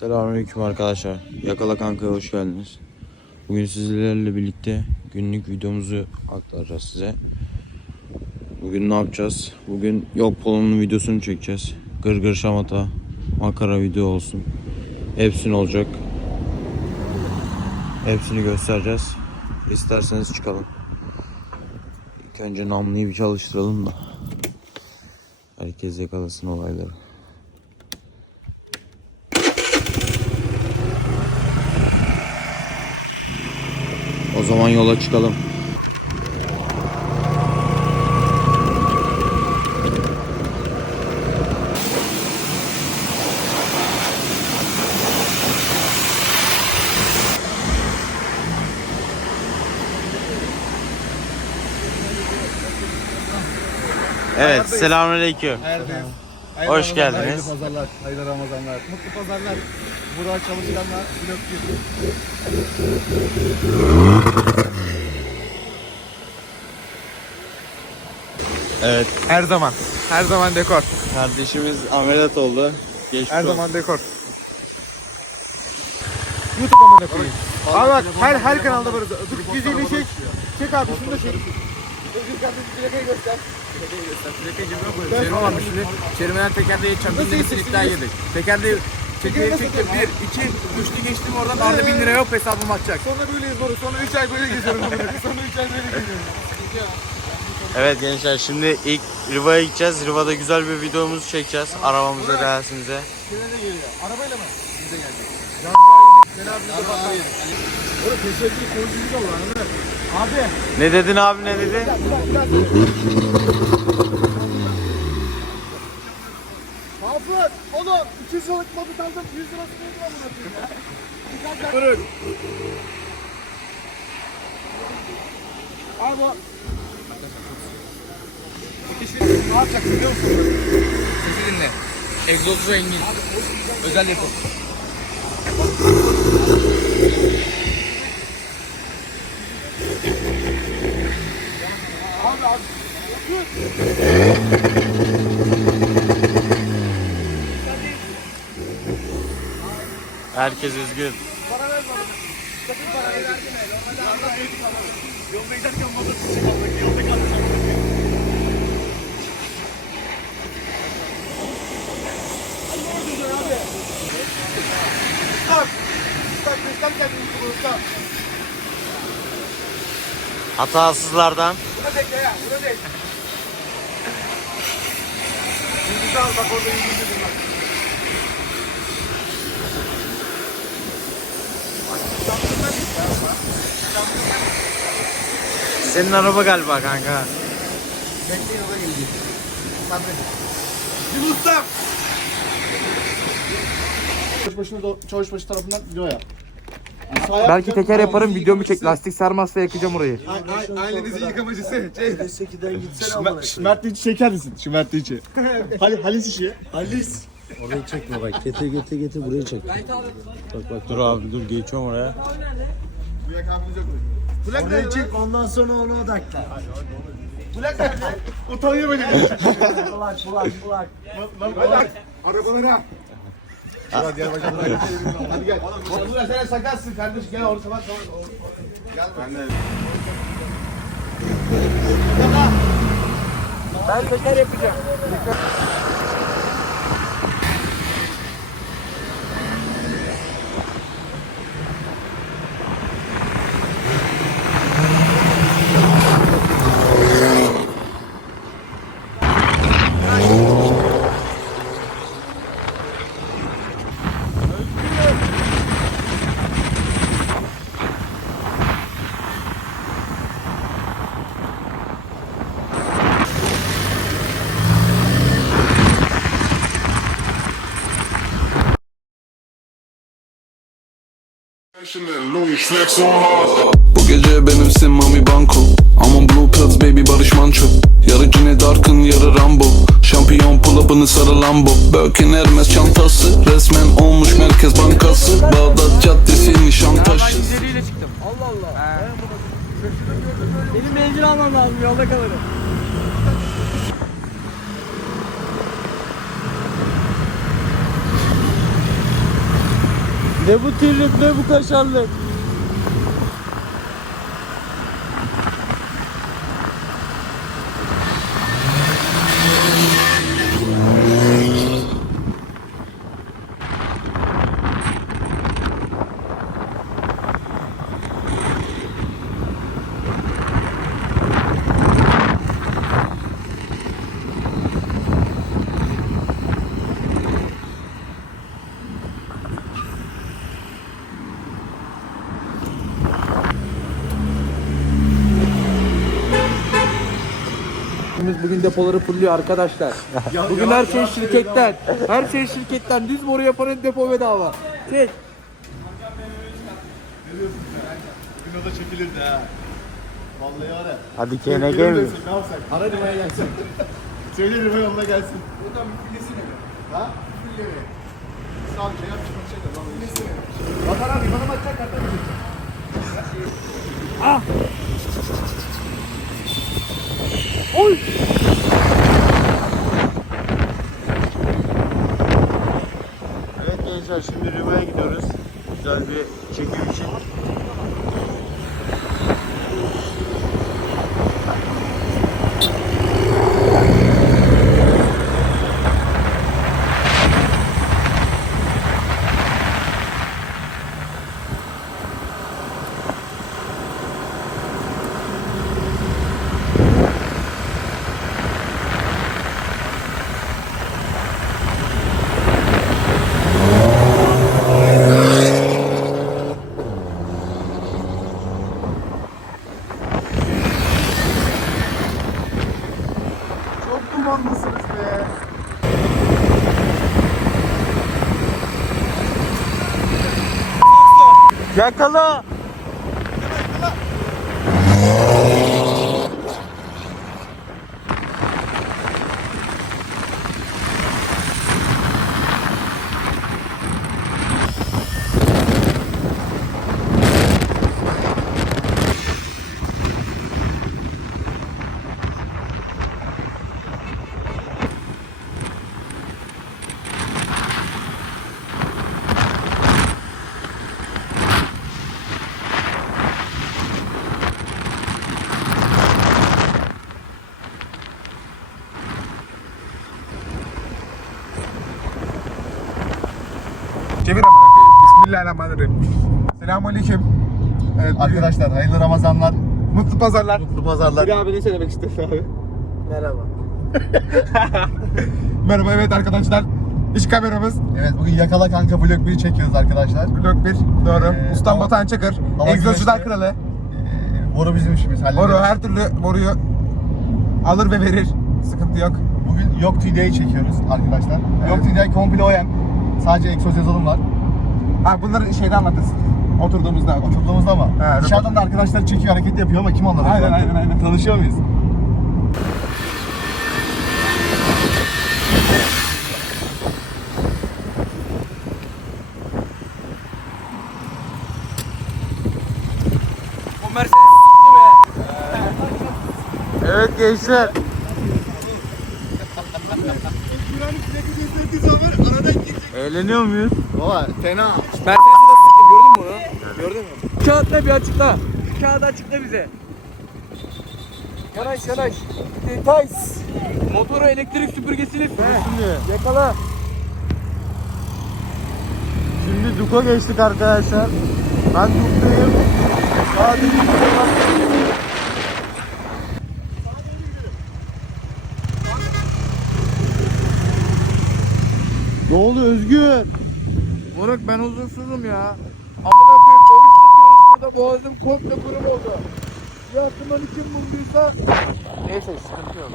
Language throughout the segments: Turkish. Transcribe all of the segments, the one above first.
Selamünaleyküm arkadaşlar. Yakala Kanka'ya hoş geldiniz. Bugün sizlerle birlikte günlük videomuzu aktaracağız size. Bugün ne yapacağız? Bugün yok polonun videosunu çekeceğiz. Gırgır şamata, makara video olsun. Hepsini olacak. Hepsini göstereceğiz. İsterseniz çıkalım. İlk önce namlıyı bir çalıştıralım da. Herkes yakalasın olayları. Zaman yola çıkalım. Evet, selamünaleyküm. Neredeyiz? Hoş geldiniz. Hayırlı pazarlar, hayırlı Ramazanlar, mutlu pazarlar. Burak çalışanlar, blok. Evet, Her zaman, her zaman dekor. kardeşimiz ameliyat oldu. Geçmiş Her olsun. zaman dekor. YouTube amına koyayım. Abi bak her her kanalda varız. Dur yüzeyini çek. Çek abi şunu da çek. Özgür kardeşim plakayı göster. Plakayı göster. Plakayı cebime koyuyorum. Çevirme varmış şimdi. Çevirmeden tekerde geçeceğim. Bin lirasını iddia yedik. Tekerde çekmeyi çektim. Bir, iki, üçlü geçtim oradan. Arda bin lira yok hesabım atacak. Sonra böyleyiz Boru. Sonra 3 ay böyle geziyorum. Sonra 3 ay böyle geziyorum. Evet gençler şimdi ilk Riva'ya gideceğiz. Riva'da güzel bir videomuzu çekeceğiz. Arabamıza, reelsimize. Kime de geliyor? Arabayla mı? Bize geldi. Yarbağı yedik. Cenab-ı Hak yedik. Oğlum teşekkür koyucu da var. Abi. Ne dedin abi ne dedin? Hafız oğlum 200 liralık mabut aldım 100 lirası neydi lan buna? Durun. Abi bu- ne yapacaksın biliyor musun? Sesi dinle. Egzozu Engin. Özel yapım. Herkes üzgün. Para ver bana. Para ver. Normalde büyük para. Yolda giderken motor. Yolda kalacağım. Hatasızlardan. Buna bekle ya. Buna bekle. Yıldızı al bak orada yıldızı bak. Senin araba galiba kanka. Bekleyin o da gelecek. Yıldızlar. Çavuşbaşı'nda Çavuşbaşı tarafından video yap. Belki teker yaparım videomu çek. Lastik sarmazsa yakacağım orayı. Ailenizin yıkamacısı. Şey. Sekiden gitsene Mert Dinç'i çeker misin? Şu Mert Dinç'i. Hal Halis işi. Halis. Orayı çekme bak. Getir getir getir burayı çek. Bak bak. Dur abi dur geçiyorum oraya. Burak Orayı nerede? çek ondan sonra onu odakla. Burak nerede? Utanıyor böyle. Bulak bulak bulak. Hadi arabalara. Hadi gel bakalım. Hadi gel. Oğlum Burak sen sakatsın kardeş. Gel sabah sabah. Gel. Ben de. Ben teker yapacağım. Bu gece benimsin Mami Banko Aman Blue Pills baby Barış Manço. Yarı Cine Dark'ın yarı Rambo. Şampiyon pull-up'ını sarı Lambo. Birkin Hermes çantası Resmen olmuş Merkez Bankası. Bağdat Caddesi Nişantaşı. İleriyle çıktım. Allah Allah. Benim benzin almam lazım yolda kalırım. Ne bu trip ne bu kaşarlık. Biz bugün depoları fulluyor arkadaşlar. Bugün her şey şirketten. Her şey şirketten. Düz boru yapanın depo bedava. Çek. Bugün o da çekilirdi ha. Vallahi var ya. Hadi KNG mi? Ne yapsak? Ara Rıfa'ya gelsin. Söyle Rıfa yoluna gelsin. Buradan bir filesi mi? Ha? Fille mi? Sağ bir şey yap çıkmak şey de. Filesi mi? Vatan abi bana bakacak kardeşim. Evet gençler şimdi Riva'ya gidiyoruz. Güzel bir çekim için. Yakala! Çevir amına koyayım. Bismillahirrahmanirrahim. Selamünaleyküm. Evet Arkadaşlar hayırlı Ramazanlar, mutlu pazarlar. mutlu pazarlar. abi ne söylemek istiyorsun abi? Merhaba. Merhaba evet arkadaşlar. İş kameramız Evet bugün Yakala Kanka Vlog 1'i çekiyoruz arkadaşlar. Blok 1. Doğru. Ee, Ustam Batuhan Çakır. güneşli. kralı. Ee, boru bizim işimiz. Boru her türlü boruyu alır ve verir. Sıkıntı yok. Bugün Yok TD'yi çekiyoruz arkadaşlar. Yok TD komple OEM. Sadece egzoz yazılım var. Ha bunları şeyde anlatırsın. Oturduğumuzda. Oturduğumuzda ama. He, Dışarıdan da arkadaşlar çekiyor hareket yapıyor ama kim anladı? Aynen, aynen, aynen. Tanışıyor muyuz? O Mercedes değil mi? Evet gençler. Eğleniyor muyuz? Baba fena. Mercedes'i nasıl siktim gördün mü onu? Gördün mü? Kağıtla bir açıkla. Kağıdı açıkla bize. Yanaş yanaş. Detays. Motoru elektrik süpürgesiyle. Şimdi, Yakala. şimdi Duka geçtik arkadaşlar. Ben. Sadece Duka'ya bastım. Ne oldu Özgür? Moruk ben huzursuzum ya. Amına koyayım oruç tutuyoruz burada boğazım komple kurum oldu. Ya aklıma kim bulduysa neyse sıkıntı yok.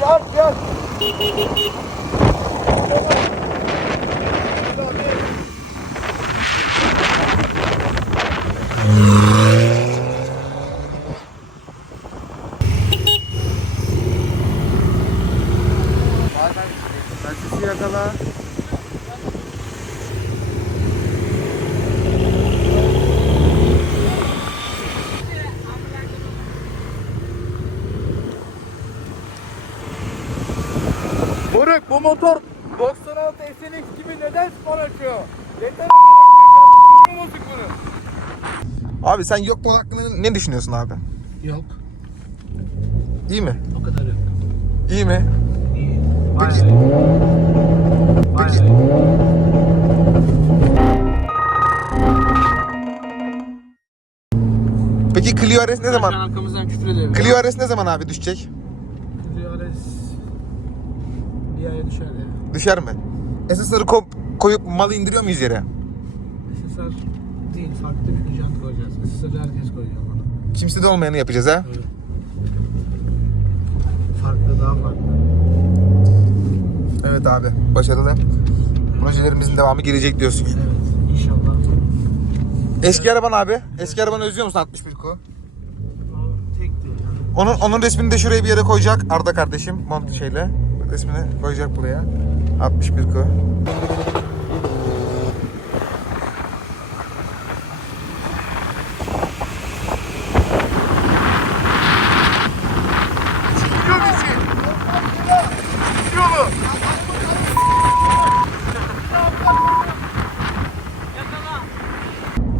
Yar yar. Taksisi yakala. Moruk bu motor 96 SLX gibi neden spor açıyor? Yeter bunu. Abi sen yok mu hakkında ne düşünüyorsun abi? Yok. İyi mi? O kadar yok. İyi mi? İyi. Peki. Peki. Peki Clio RS ne zaman? arkamızdan küfür ediyor. Clio RS ne zaman abi düşecek? Clio RS aya düşer ya. Düşer mi? SSR'ı komp koyup malı indiriyor muyuz yere? SSR değil farklı bir jant koyacağız. SSR'ı herkes koyuyor bana. Kimsede olmayanı yapacağız ha? Farklı daha farklı. Evet abi. Başarılı. Projelerimizin devamı gelecek diyorsun. Evet inşallah. Eski araban abi. Eski arabanı özlüyor musun 61 ku? Onun onun resmini de şuraya bir yere koyacak Arda kardeşim mont şeyle. Resmini koyacak buraya. 61 ku.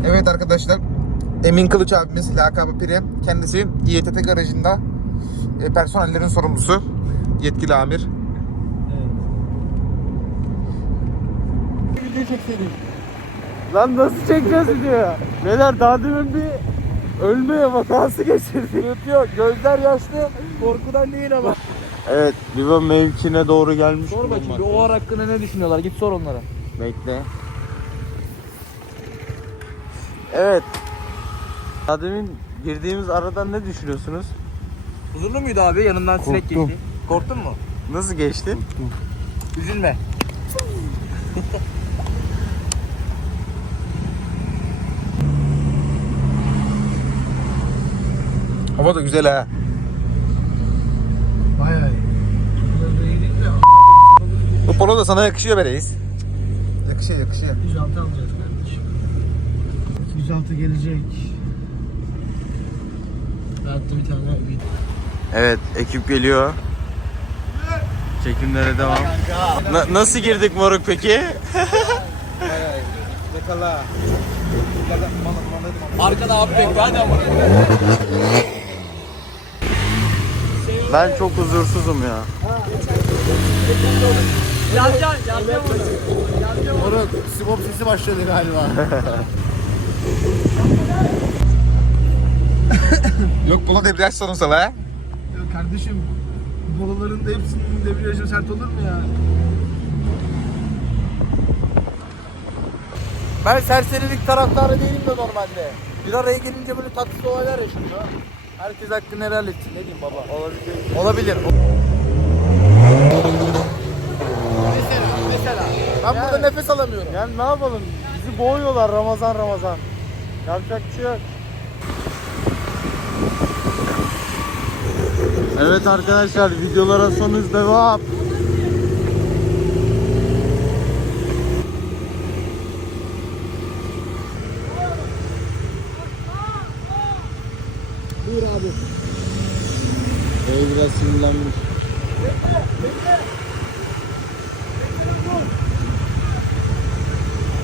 Evet arkadaşlar. Emin Kılıç abimiz lakabı Piri. Kendisi İETT garajında e, personellerin sorumlusu. Yetkili amir. Video çekseydik. Lan nasıl çekeceğiz video? Beyler daha demin bir ölmeye vakası geçirdik. Yok yok gözler yaşlı korkudan değil ama. Evet, Viva mevkine doğru gelmiş. Sor bakayım bir OAR hakkında ne düşünüyorlar git sor onlara. Bekle. Evet. Daha demin girdiğimiz aradan ne düşünüyorsunuz? Huzurlu muydu abi yanından sinek Korktum. geçti? Korktun mu? Nasıl geçti? Üzülme. Hava da güzel ha. Bayağı iyi. Bu polo da sana yakışıyor be reis. Yakışıyor yakışıyor. 106 alacağız kardeşim. 206 gelecek. Hatta bir tane video. Evet, ekip geliyor. Çekimlere devam. Na- nasıl girdik moruk peki? Arkada abi bekle hadi ama. Ben çok huzursuzum ya. Moruk sibop sesi başladı galiba. Yok polo debriyaj sorunsal ha. Ya kardeşim bolaların da hepsinin debriyajı sert olur mu ya? Ben serserilik taraftarı değilim de normalde. Bir araya gelince böyle tatsız olaylar yaşanıyor. Herkes hakkını helal etsin. Ne diyeyim baba? Olabilir. Olabilir. Mesela, mesela. Ben burada nefes alamıyorum. Yani ne yapalım? Bizi boğuyorlar Ramazan Ramazan. Yapacak bir şey yok. Evet arkadaşlar videolara son hız devam. Buyur abi. Ee, biraz sinirlenmiş.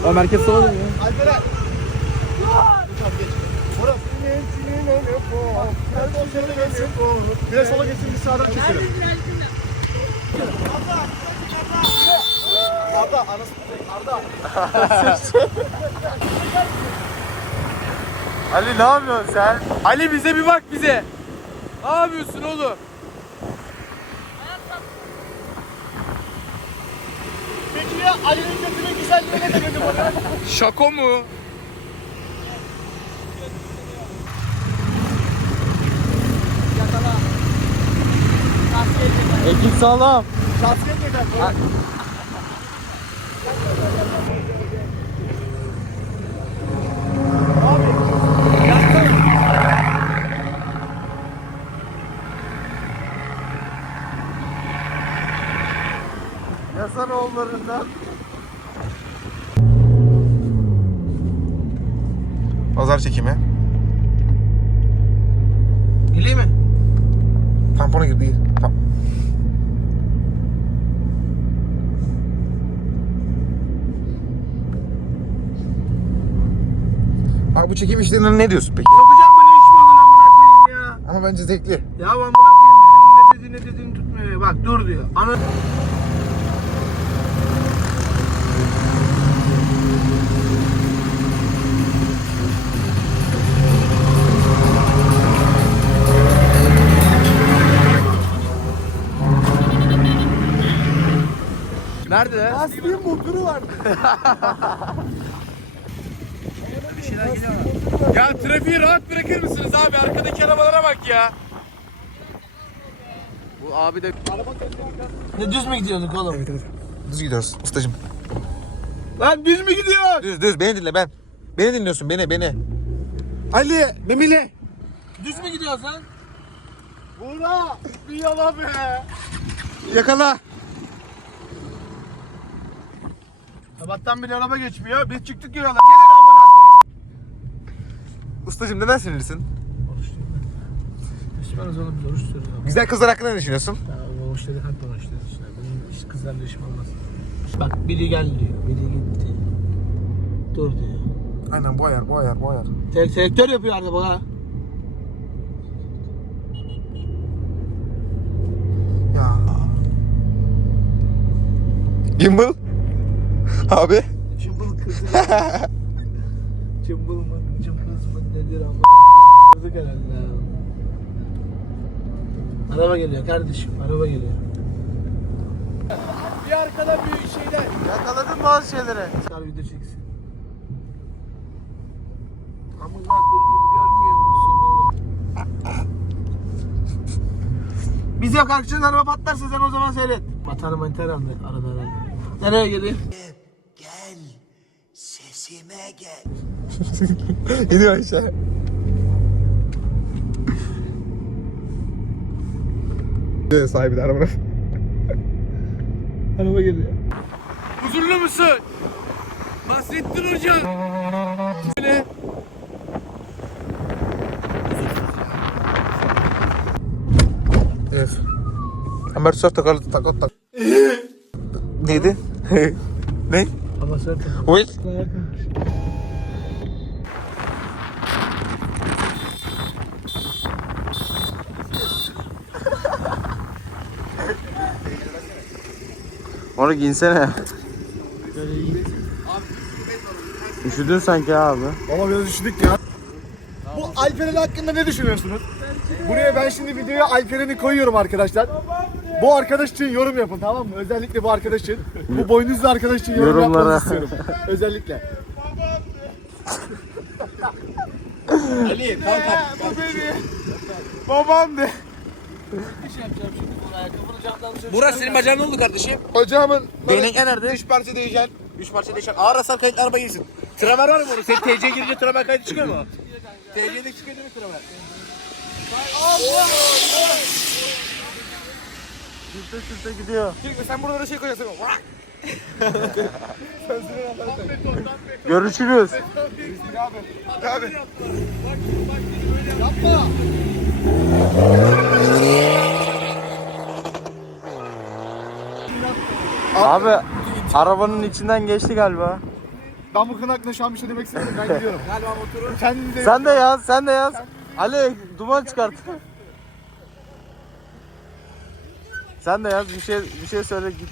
O merkez sola. Alperen. Senin öyle bu. Biraz sola geçsin. Bir sağdan keselim. Arda, anası, Arda. Ali ne yapıyorsun sen? Ali bize bir bak bize. Ne yapıyorsun oğlum? Peki ya Ali'nin götünün güzelliğine ne dedi bana? Şako mu? Ekip sağlam. Şahsiyet yeter. Yasanoğullarından. pazar çekimi. Dili mi? Tampona gir değil. Tam. Abi bu çekim işlerine ne diyorsun peki? Sokacağım böyle iş mi olur amına koyayım ya? Ama bence zevkli. Ya amına koyayım ne dediğini ne dediğini tutmuyor. Bak dur diyor. Ana... Nerede? Lastiğin motoru var. Ya trafiği rahat bırakır mısınız abi? Arkadaki arabalara bak ya. Bu abi de... Ne düz mü gidiyorduk oğlum? Evet evet. Düz gidiyoruz ustacım. Lan düz mü gidiyor? Düz düz beni dinle ben. Beni dinliyorsun beni beni. Ali Memile. Düz mü gidiyoruz lan? Buğra! Bir yala be! Yakala. Sabahtan beri araba geçmiyor. Biz çıktık yola. Gelin amına koyayım. Ustacım neden sinirlisin? Düşmanız oğlum biz oruç tutuyoruz abi. Güzel kızlar hakkında ne düşünüyorsun? Ya o oruçları hep oruçları işte. Benim hiç kızlarla işim olmaz. Bak biri gel diyor, biri gitti. Dur diyor. Aynen bu ayar bu ayar bu ayar. Tek selektör yapıyor arada ha. Ya. Gimbal. Abi. Çımbıl kızı. Çımbıl mı, cımbız mı nedir ama kızık herhalde. ha. Araba geliyor kardeşim, araba geliyor. Bir arkadan bir şeyler. Yakaladın bazı şeyleri. Çıkar video çeksin. Amına koyayım görmüyor musun? Biz yok akşam araba patlarsa sen o zaman seyret. Batar mantar aldı arada herhalde. Nereye geliyor? İniyor aşağı. Ne sahibi de arabanın. Araba geliyor. Huzurlu musun? Nasrettin Hoca. Ne? Evet. Ömer sör takarlı takot tak. Neydi? ne? Zaten. Oy. Onu giyinsene. Üşüdün sanki abi. Ama biraz üşüdük ya. Bu Alperen hakkında ne düşünüyorsunuz? Buraya ben şimdi videoya Alperen'i koyuyorum arkadaşlar. Bu arkadaş için yorum yapın tamam mı? Özellikle bu arkadaş için. Bu boynuzlu arkadaş için yorum Yorumlara. yapmanızı istiyorum. Özellikle. Ali kanka. Bu beni. Babam de. Burası senin bacağın ne oldu kardeşim? Bacağımın Değnek nerede? üç parça değeceksin. Üç parça değişen. Ağır hasar kayıtlı araba giysin. Tramer var mı bunun? Senin TC girince tramer kaydı çıkıyor mu? TC'de çıkıyor değil mi tramer? Sürte sürte gidiyor. Şimdi sen burada da şey koyacaksın. Vak! Görüşürüz. Abi. Abi arabanın içinden geçti galiba. Ben bu konu hakkında şu an bir şey demek istemiyorum. Ben gidiyorum. Galiba motoru. Sen de yaz, sen de yaz. Ali duman çıkart. Sen de yaz bir şey bir şey söyle git.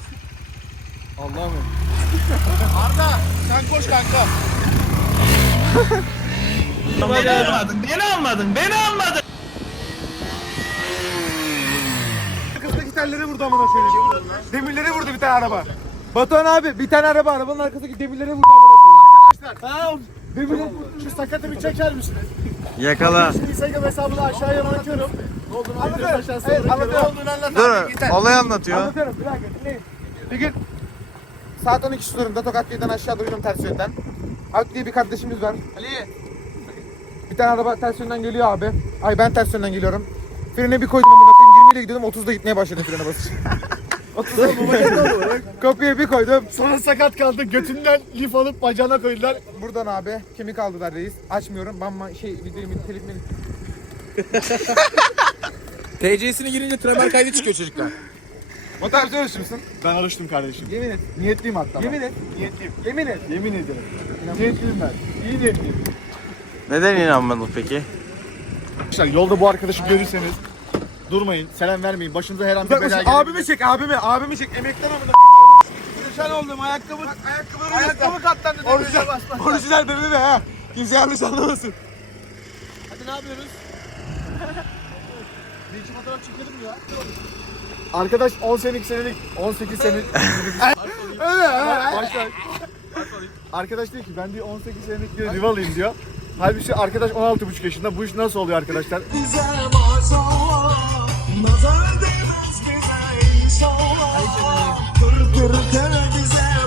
Allah'ım. Arda sen koş kanka. beni almadın, beni almadın, beni almadın. Arkasındaki telleri vurdu amına koyayım. Demirleri vurdu bir tane araba. Batuhan abi bir tane araba arabanın arkasındaki demirlere vurdu amına koyayım. Arkadaşlar. Ha, demirleri Şu sakatı bir çeker misiniz? Yakala. Şimdi Instagram hesabını aşağıya bırakıyorum. Ne olduğunu anlatıyorum. Ne olduğunu. Dur, olayı anlatıyor. Anlatıyorum bir dakika dinleyin. Bir gün saat 12 sularında Tokatköy'den aşağı duydum ters yönden. Alp diye bir kardeşimiz var. Ali. Bir tane araba ters yönden geliyor abi. Ay ben ters yönden geliyorum. Frene bir koydum amına koyayım 20 ile gidiyordum 30'da gitmeye başladım frene basınca. 30'da Kapıya bir koydum. Sonra sakat kaldı. Götünden lif alıp bacağına koydular. Buradan abi kemik aldılar reis. Açmıyorum. Ben şey videoyu telif melif. TC'sine girince tramer kaydı çıkıyor çocuklar. Söylesin misin? Ben alıştım kardeşim. Yemin et. Niyetliyim hatta. Yemin et. Niyetliyim. Yemin et. Yemin ederim. Niyetliyim ben. İyi niyetliyim. Neden inanmadın peki? Arkadaşlar yolda bu arkadaşı görürseniz durmayın, selam vermeyin. Başınıza her an bir bela gelebilir. Abimi çek abimi abimi çek emekten amına. Sen oldum ayakkabı. ayakkabı ayakkabı katlandı. Orijinal, orijinal bebe be ha. Kimse yanlış anlamasın. Arkadaş 18 senelik, 18 senelik... Başlar. Arkadaş diyor ki ben diyor 18 senelik diyor Rivalıyım diyor. Halbuki arkadaş 16,5 yaşında. Bu iş nasıl oluyor arkadaşlar? bize maşallah Nazar değmez bize inşallah Kır kır kır bize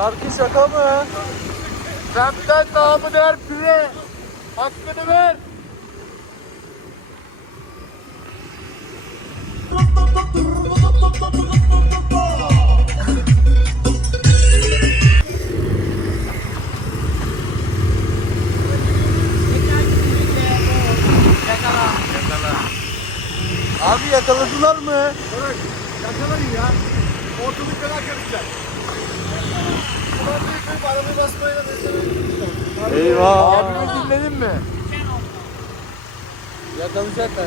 Şarkı şaka mı? Semtten namı der püre. Hakkını ver. Abi yakaladılar mı? Yakalayın ya. Ortalık kadar karışacak. Bir koyup arabayı basmayla mesela. Eyvah. Abimi dinledin mi? Yakalayacaklar.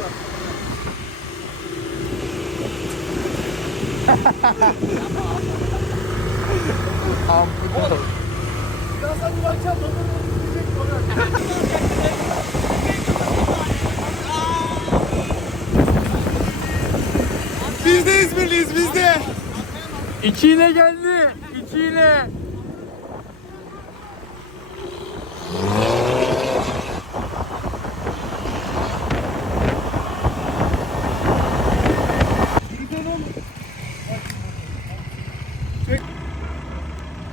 Ampute Biz de İzmirliyiz biz de. İçiyle geldi. İçiyle.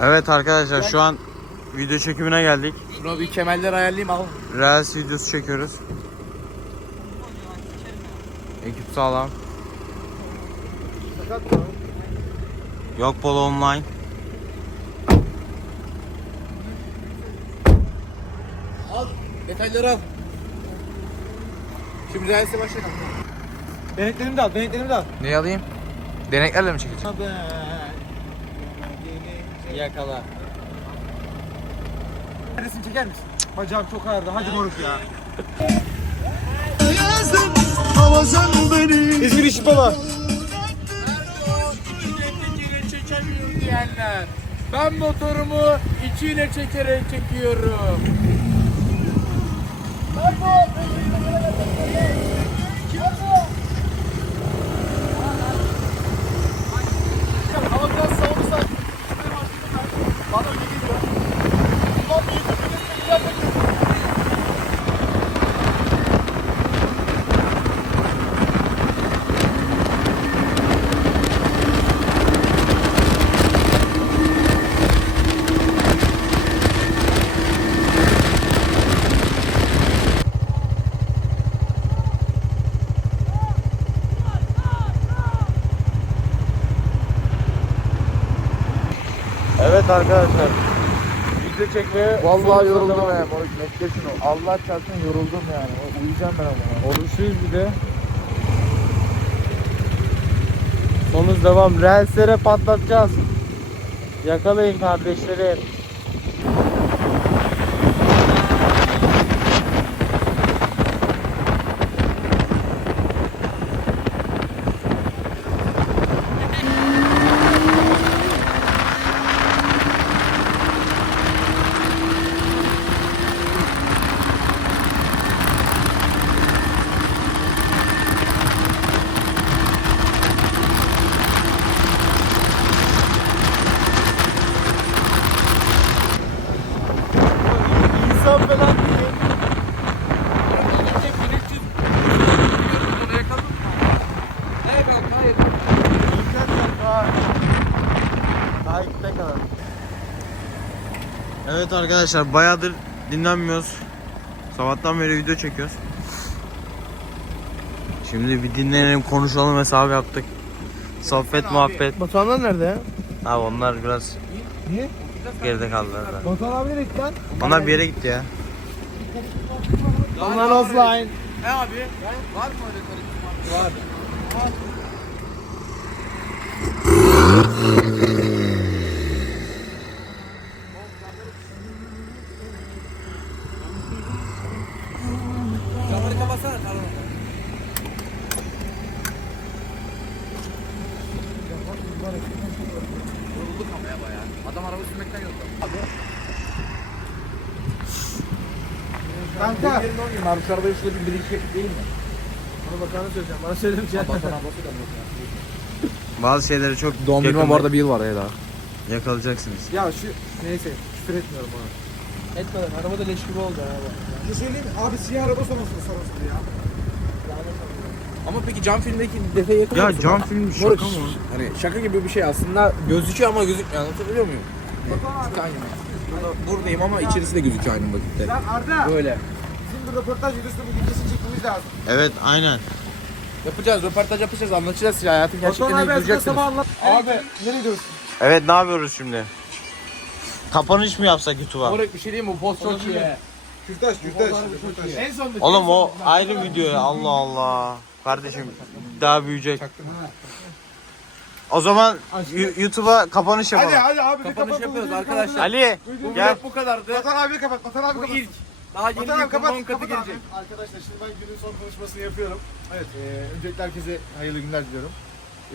Evet arkadaşlar şu an video çekimine geldik. Buna bir kemerler ayarlayayım al. Reels videosu çekiyoruz. Ekip sağlam. Yok polo online. Detayları al. Şimdi reelse başlayalım. Deneklerimi de al deneklerimi de al. Ne alayım? Deneklerle mi çekeceğim? Yakala. Neredesin çeker misin? Bacağım çok ağrıdı hadi moruk ya. Yazdım sen beni İzmir işi baba. çekemiyorum diyenler. Ben motorumu içiyle çekerek çekiyorum. Ama biraz savunursak. Bana öyle geliyor. Ulan büyük bir güzel bekliyorum. Evet arkadaşlar. video çekmeye Vallahi yoruldum ya moruk bekle şunu. Allah çarpsın yoruldum yani. Uyuyacağım ben ama. Oruçluyuz bir de. Sonuz devam. Reelslere patlatacağız. Yakalayın kardeşlerim. İnsan falan değil. Kalın. Evet arkadaşlar bayağıdır dinlenmiyoruz. Sabahtan beri video çekiyoruz. Şimdi bir dinlenelim konuşalım hesabı yaptık. Sohbet muhabbet. Batuhanlar nerede ya? Abi onlar biraz Niye? geride kaldılar da. Batuhan abi nereye gitti lan? Onlar bir yere gitti ya. Onlar offline. Kanka. Marşlarda işte bir birikim değil mi? Onu bakanı söyleyeceğim. Bana söylemeyeceksin. Bazı şeyleri çok Doğum günüme bu arada bir yıl var ya daha. yakalayacaksınız. Ya şu neyse küfür etmiyorum ona. Etmeden araba da leş gibi oldu abi. Bir şey mi? Abi siyah araba sonrasında sonrasında ya. Ama peki cam filmdeki detayı yakın Ya cam film şaka Moruk, mı? Hani şaka gibi bir şey aslında gözüküyor ama gözükmüyor anlatabiliyor muyum? Çünkü aynı. Burada, buradayım ama içerisi de gözüküyor aynı vakitte. Lan Arda. Böyle. Bu röportaj videosunu bir gecesi çekmemiz lazım. Evet aynen. Yapacağız, röportaj yapacağız, anlatacağız ya hayatın Batuhan gerçeklerini abi aslında duyacaksınız. sabah anlat. Abi nereye gidiyorsun? Evet ne yapıyoruz şimdi? Kapanış mı yapsak YouTube'a? Moruk bir şey diyeyim mi? Bu post çok iyi. Kürtaş, Kürtaş. Kürtaş. En son Oğlum o ayrı video ya Allah Allah. Kardeşim daha büyüyecek. O zaman Yu- YouTube'a kapanış yapalım. Hadi hadi abi bir Kapanış yapıyoruz bu arkadaşlar. Ali bu gel. vlog bu kadardı. Batuhan abi kapat. Batuhan abi Bu kapat. ilk. Daha yeni Batuhan abi bir kapat. 10 katı kapat gelecek. abi. Arkadaşlar şimdi ben günün son konuşmasını yapıyorum. Evet, e, öncelikle herkese hayırlı günler diliyorum.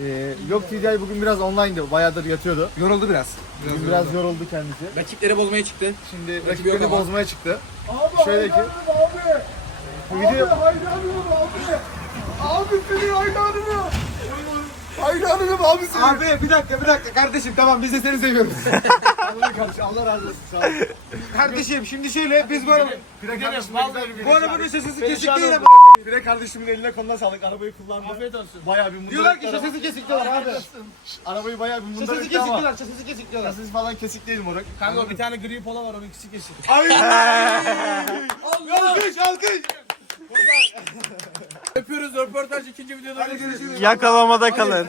E, yok TDI bugün biraz online'dı, bayağıdır yatıyordu. Yoruldu biraz. Bugün biraz yoruldu kendisi. Rakipleri bozmaya çıktı. Şimdi rakiplerini ama. bozmaya çıktı. Şöyle ki. Bu video Abi seni hayranım. Hayranım abi seni. Abi bir dakika bir dakika kardeşim tamam biz de seni seviyoruz. Allah kardeşim Allah razı olsun sağ olun. kardeşim şimdi şöyle biz bu araba Pire bir bu arabanın şasisi kesik değil ama. Pire kardeşimin eline koluna sağlık. Arabayı kullandı. Afiyet olsun. Bayağı bir mundar. Diyorlar ki şasisi kesik diyorlar abi. Arabayı bayağı bir mundar etti kesik ama. diyorlar şasisi kesik diyorlar. Şasisi falan kesik değil moruk. Kanka bir tane gri pola var onun ikisi kesin. Alkış alkış. Yapıyoruz röportaj ikinci videoda görüşürüz. Yakalamada kalın.